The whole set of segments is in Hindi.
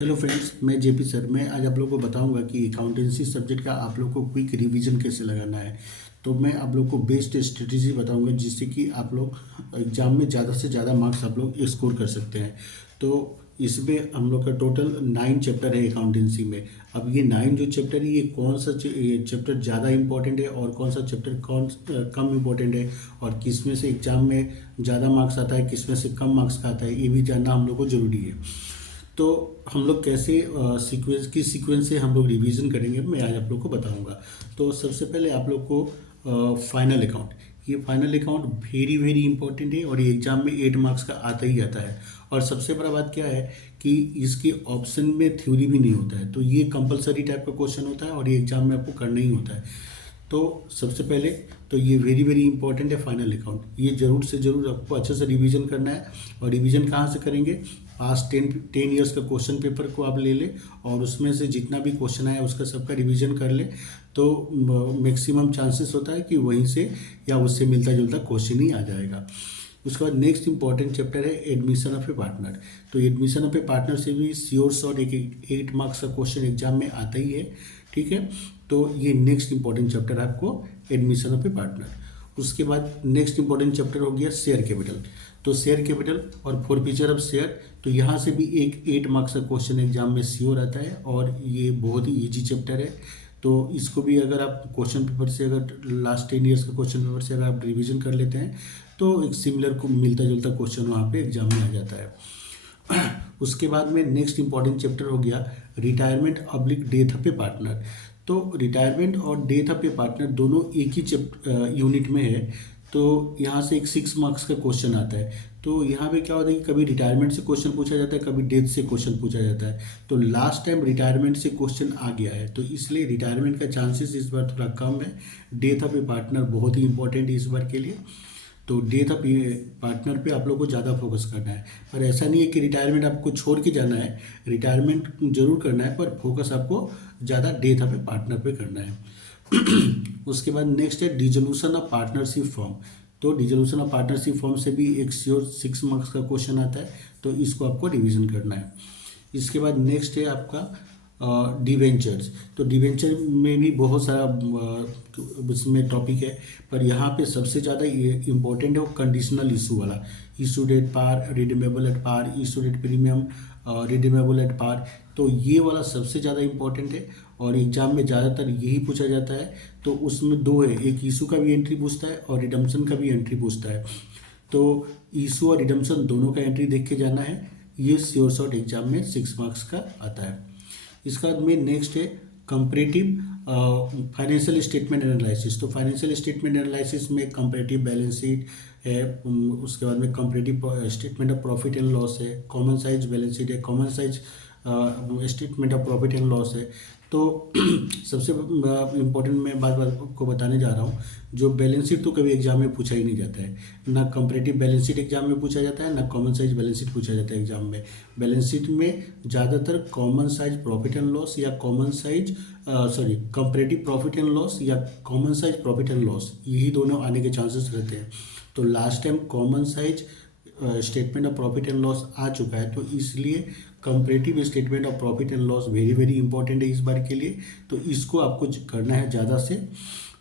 हेलो फ्रेंड्स, मैं जेपी सर। मैं आज आप लोगों को बताऊंगा कि अकाउंटेंसी सब्जेक्ट का आप लोग को क्विक रिवीजन कैसे लगाना है। तो मैं आप लोग को बेस्ट स्ट्रेटेजी बताऊंगा जिससे कि आप लोग एग्जाम में ज़्यादा से ज़्यादा मार्क्स आप लोग स्कोर कर सकते हैं। तो इसमें हम लोग का टोटल 9 चैप्टर है अकाउंटेंसी में। अब ये 9 जो चैप्टर है, ये कौन सा ये चैप्टर ज़्यादा इंपॉर्टेंट है और कौन सा चैप्टर कम इंपॉर्टेंट है, और किस में से एग्जाम में ज़्यादा मार्क्स आता है, किस में से कम मार्क्स का आता है, ये भी जानना हम लोग को ज़रूरी है। तो हम लोग कैसे सीक्वेंस से हम लोग रिवीजन करेंगे, मैं आज आप लोग को बताऊंगा। तो सबसे पहले आप लोग को फाइनल अकाउंट, ये final account very very important है और ये एग्जाम में 8 मार्क्स का आता ही आता है। और सबसे बड़ा बात क्या है कि इसके ऑप्शन में थ्योरी भी नहीं होता है, तो ये कंपलसरी टाइप का क्वेश्चन होता है और ये एग्जाम में आपको करना ही होता है। तो सबसे पहले तो ये वेरी वेरी इंपॉर्टेंट है फाइनल अकाउंट, ये ज़रूर से ज़रूर आपको अच्छे से रिवीजन करना है। और रिवीजन कहाँ से करेंगे? पास्ट 10 ईयर्स का क्वेश्चन पेपर को आप ले लें और उसमें से जितना भी क्वेश्चन आया उसका सबका रिवीजन कर लें। तो मैक्सिमम चांसेस होता है कि वहीं से या उससे मिलता जुलता क्वेश्चन ही आ जाएगा। उसके बाद नेक्स्ट इंपॉर्टेंट चैप्टर है एडमिशन ऑफ ए पार्टनर। तो एडमिशन ऑफ ए पार्टनर से भी श्योर शॉर्ट एक 8 मार्क्स का क्वेश्चन एग्जाम में आता ही है। ठीक है, तो ये नेक्स्ट इंपॉर्टेंट चैप्टर है आपको एडमिशन ऑफ ए पार्टनर। उसके बाद नेक्स्ट इंपॉर्टेंट चैप्टर हो गया शेयर कैपिटल। तो शेयर कैपिटल और फॉरफीचर ऑफ शेयर, तो यहाँ से भी एक 8 मार्क्स का क्वेश्चन एग्जाम में श्योर आता है और ये बहुत ही ईजी चैप्टर है। तो इसको भी अगर आप क्वेश्चन पेपर से, अगर लास्ट 10 ईयर्स का क्वेश्चन पेपर से अगर आप रिवीजन कर लेते हैं तो एक सिमिलर को मिलता जुलता क्वेश्चन वहाँ पे एग्जाम में आ जाता है। उसके बाद में नेक्स्ट इंपॉर्टेंट चैप्टर हो गया retirement oblique death of A partner. तो रिटायरमेंट और डेथ ऑफ ए पार्टनर दोनों एक ही यूनिट में है। तो यहाँ से एक 6 मार्क्स का क्वेश्चन आता है। तो यहाँ पे क्या होता है कि कभी रिटायरमेंट से क्वेश्चन पूछा जाता है, कभी डेथ से क्वेश्चन पूछा जाता है। तो लास्ट टाइम रिटायरमेंट से क्वेश्चन आ गया है, तो इसलिए रिटायरमेंट का चांसेस इस बार थोड़ा कम है। डेथ ऑफ ए पार्टनर बहुत ही इंपॉर्टेंट है इस बार के लिए। तो डेथ ऑफ पार्टनर पे आप लोग को ज़्यादा फोकस करना है। पर ऐसा नहीं है कि रिटायरमेंट आपको छोड़ के जाना है, रिटायरमेंट जरूर करना है पर फोकस आपको ज़्यादा डेथ ऑफ ए पार्टनर पे करना है। उसके बाद नेक्स्ट है डिजोल्यूशन ऑफ पार्टनरशिप फॉर्म। तो डिजोल्यूशन ऑफ पार्टनरशिप फॉर्म से भी एक श्योर 6 मार्क्स का क्वेश्चन आता है, तो इसको आपको रिविजन करना है। इसके बाद नेक्स्ट है आपका डिवेंचर्स। तो डिवेंचर में भी बहुत सारा उसमें टॉपिक है, पर यहाँ पे सबसे ज़्यादा इम्पोर्टेंट है वो कंडीशनल इशू वाला। Issued at par, redeemable at par, issued at premium, redeemable at par. तो ये वाला सबसे ज़्यादा इम्पोर्टेंट है और एग्जाम में ज़्यादातर यही पूछा जाता है। तो उसमें दो है, एक इशू का भी एंट्री पूछता है और रिडम्पशन का भी एंट्री पूछता है। तो इशू और रिडम्पशन दोनों का एंट्री देख के जाना है। ये श्योर शॉर्ट एग्जाम में 6 मार्क्स का आता है। इसका बाद में नेक्स्ट है कंपैरेटिव फाइनेंशियल स्टेटमेंट एनालिसिस। तो फाइनेंशियल स्टेटमेंट एनालिसिस में कंपैरेटिव बैलेंस शीट है, उसके बाद में comparative statement of profit and loss है, कॉमन साइज बैलेंस शीट है, common size statement of profit and loss है। तो सबसे इम्पोर्टेंट मैं बात बात को बताने जा रहा हूँ, जो बैलेंस शीट तो कभी एग्जाम में पूछा ही नहीं जाता है। ना कंपैरेटिव बैलेंस शीट एग्जाम में पूछा जाता है, ना कॉमन साइज बैलेंस शीट पूछा जाता है एग्जाम में। बैलेंस शीट में ज़्यादातर common size profit and loss या common size comparative profit and loss या common size profit and loss, यही दोनों आने के चांसेस रहते हैं। तो last time common size statement of profit and loss आ चुका है, तो इसलिए comparative statement of profit and loss very very important है इस बार के लिए। तो इसको आपको करना है ज़्यादा से,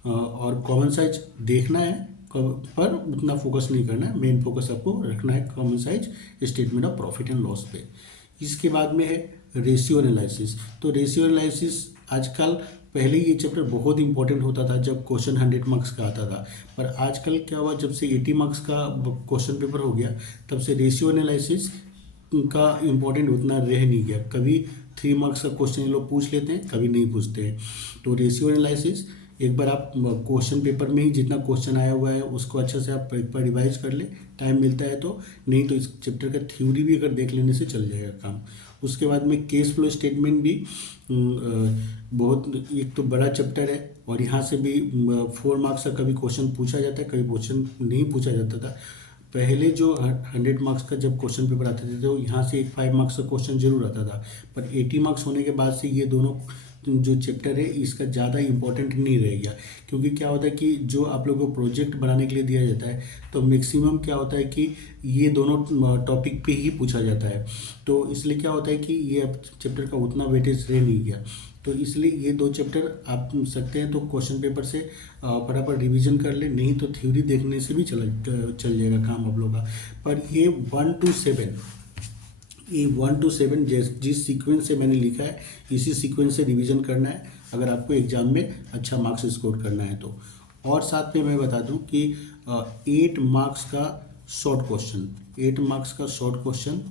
और कॉमन साइज देखना है पर उतना फोकस नहीं करना है। मेन फोकस आपको रखना है common size statement of profit and loss पे। इसके बाद में है रेशियो एनालिसिस। तो रेशियो एनालिसिस आजकल, पहले ये चैप्टर बहुत इंपॉर्टेंट होता था जब क्वेश्चन 100 मार्क्स का आता था, पर आजकल क्या हुआ, जब से 80 मार्क्स का क्वेश्चन पेपर हो गया तब से रेशियो एनालिसिस का इम्पोर्टेंट उतना रह नहीं गया। कभी 3 मार्क्स का क्वेश्चन ये लोग पूछ लेते हैं, कभी नहीं पूछते हैं। तो रेशियो एनालिसिस एक बार आप क्वेश्चन पेपर में ही जितना क्वेश्चन आया हुआ है उसको अच्छे से आप एक बार रिवाइज कर ले, टाइम मिलता है तो। नहीं तो इस चैप्टर का थ्योरी भी अगर देख लेने से चल जाएगा काम। उसके बाद में केस फ्लो स्टेटमेंट भी बहुत एक तो बड़ा चैप्टर है और यहाँ से भी 4 मार्क्स का कभी क्वेश्चन पूछा जाता है, कभी क्वेश्चन नहीं पूछा जाता था। पहले जो 100 मार्क्स का जब क्वेश्चन पेपर आते थे तो यहाँ से एक 5 मार्क्स का क्वेश्चन जरूर आता था, पर 80 मार्क्स होने के बाद से ये दोनों जो चैप्टर है इसका ज़्यादा इम्पोर्टेंट नहीं रहेगा, क्योंकि क्या होता है कि जो आप लोगों को प्रोजेक्ट बनाने के लिए दिया जाता है तो मैक्सिमम क्या होता है कि ये दोनों टॉपिक पे ही पूछा जाता है। तो इसलिए क्या होता है कि ये अब चैप्टर का उतना वेटेज रह नहीं गया, तो इसलिए ये दो चैप्टर आप सकते हैं तो क्वेश्चन पेपर से फटाफट रिवीजन कर ले, नहीं तो थ्योरी देखने से भी चल जाएगा काम आप लोग का। पर ये 1 to 7, ये 1 to 7 जिस सीक्वेंस से मैंने लिखा है इसी सीक्वेंस से रिवीजन करना है अगर आपको एग्ज़ाम में अच्छा मार्क्स स्कोर करना है तो। और साथ में मैं बता दूं कि 8 मार्क्स का शॉर्ट क्वेश्चन, 8 मार्क्स का शॉर्ट क्वेश्चन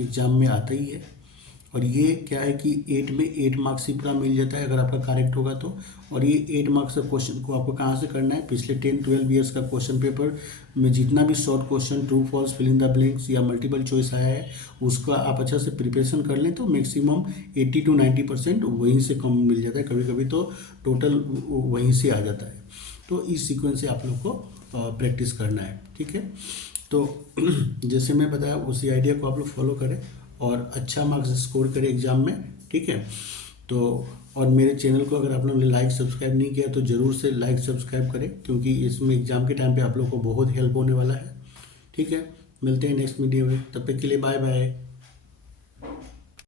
एग्ज़ाम में आता ही है। और ये क्या है कि 8 में 8 मार्क्स ही पूरा मिल जाता है अगर आपका करेक्ट होगा तो। और ये 8 मार्क्स का क्वेश्चन को आपको कहाँ से करना है, पिछले 10-12 ईयर्स का क्वेश्चन पेपर में जितना भी short question true false fill in the blanks या मल्टीपल चॉइस आया है उसका आप अच्छा से प्रिपरेशन कर लें तो मैक्सिमम 80 to 90% वहीं से कम मिल जाता है, कभी कभी तो टोटल वहीं से आ जाता है। तो इस सीक्वेंस से आप लोग को प्रैक्टिस करना है, ठीक है। तो जैसे मैं बताया उसी आइडिया को आप लोग फॉलो करें और अच्छा मार्क्स स्कोर करें एग्ज़ाम में, ठीक है। तो और मेरे चैनल को अगर आप लोगों ने लाइक सब्सक्राइब नहीं किया तो ज़रूर से लाइक सब्सक्राइब करें, क्योंकि इसमें एग्ज़ाम के टाइम पे आप लोग को बहुत हेल्प होने वाला है, ठीक है। मिलते हैं नेक्स्ट वीडियो में, तब तक के लिए बाय बाय।